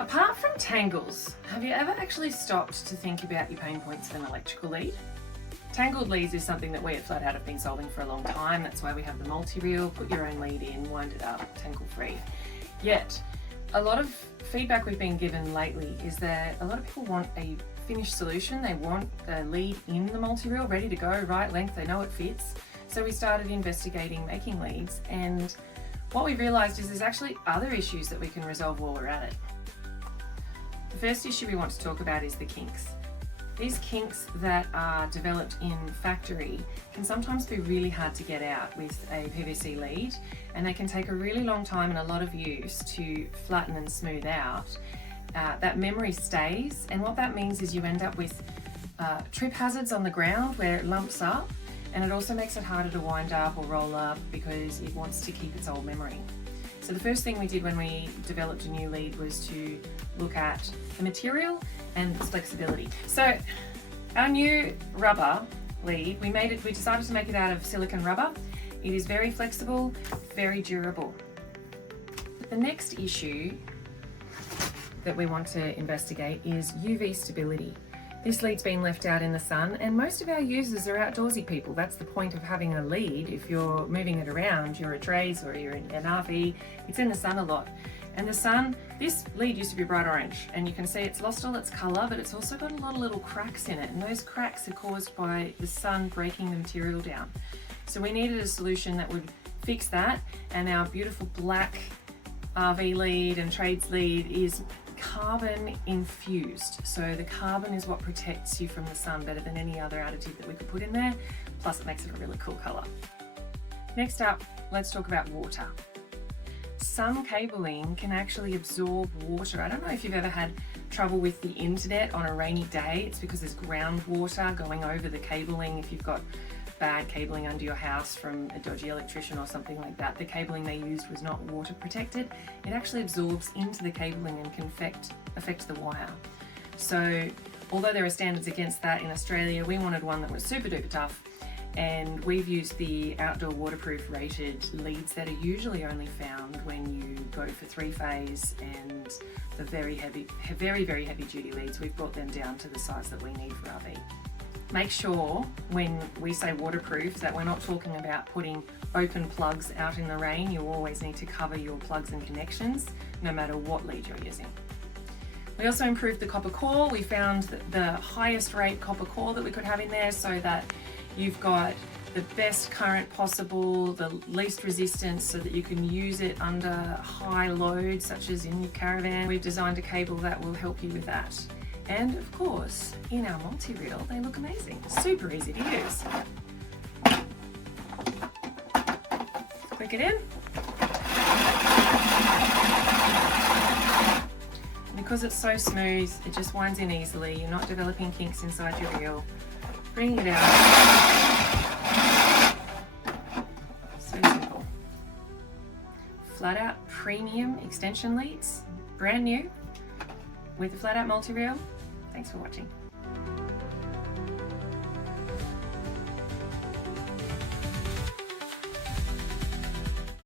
Apart from tangles, have you ever actually stopped to think about your pain points of an electrical lead? Tangled leads is something that we at Flat Out have been solving for a long time. That's why we have the multi-reel, put your own lead in, wind it up, tangle-free. Yet, a lot of feedback we've been given lately is that a lot of people want a finished solution. They want the lead in the multi-reel, ready to go, right length, they know it fits. So we started investigating making leads, and what we realised is there's actually other issues that we can resolve while we're at it. The first issue we want to talk about is the kinks. These kinks that are developed in factory can sometimes be really hard to get out with a PVC lead, and they can take a really long time and a lot of use to flatten and smooth out. That memory stays, and what that means is you end up with trip hazards on the ground where it lumps up, and it also makes it harder to wind up or roll up because it wants to keep its old memory. So the first thing we did when we developed a new lead was to look at the material and its flexibility. So our new rubber lead, we decided to make it out of silicone rubber. It is very flexible, very durable. The next issue that we want to investigate is UV stability. This lead's been left out in the sun, and most of our users are outdoorsy people. That's the point of having a lead. If you're moving it around, you're a tradies or you're in an RV, it's in the sun a lot. And the sun, this lead used to be bright orange, and you can see it's lost all its colour, but it's also got a lot of little cracks in it, and those cracks are caused by the sun breaking the material down. So we needed a solution that would fix that, and our beautiful black RV lead and trades lead is carbon infused. So the carbon is what protects you from the sun better than any other additive that we could put in there, plus it makes it a really cool colour. Next up, let's talk about water. Some cabling can actually absorb water. I don't know if you've ever had trouble with the internet on a rainy day. It's because there's groundwater going over the cabling. If you've got bad cabling under your house from a dodgy electrician or something like that, the cabling they used was not water protected. It actually absorbs into the cabling and can affect the wire. So although there are standards against that in Australia, we wanted one that was super duper tough, and we've used the outdoor waterproof rated leads that are usually only found when you go for 3-phase and the very heavy duty leads. We've brought them down to the size that we need for RV. Make sure when we say waterproof that we're not talking about putting open plugs out in the rain. You always need to cover your plugs and connections no matter what lead you're using. We also improved the copper core. We found the highest rate copper core that we could have in there so that you've got the best current possible, the least resistance, so that you can use it under high loads such as in your Caravan. We've designed a cable that will help you with that. And of course, in our multi-reel, they look amazing. Super easy to use. Click it in. Because it's so smooth, it just winds in easily. You're not developing kinks inside your reel. Bring it out. So simple. Flat Out premium extension leads, brand new, with the Flat Out multi-reel. Thanks for watching.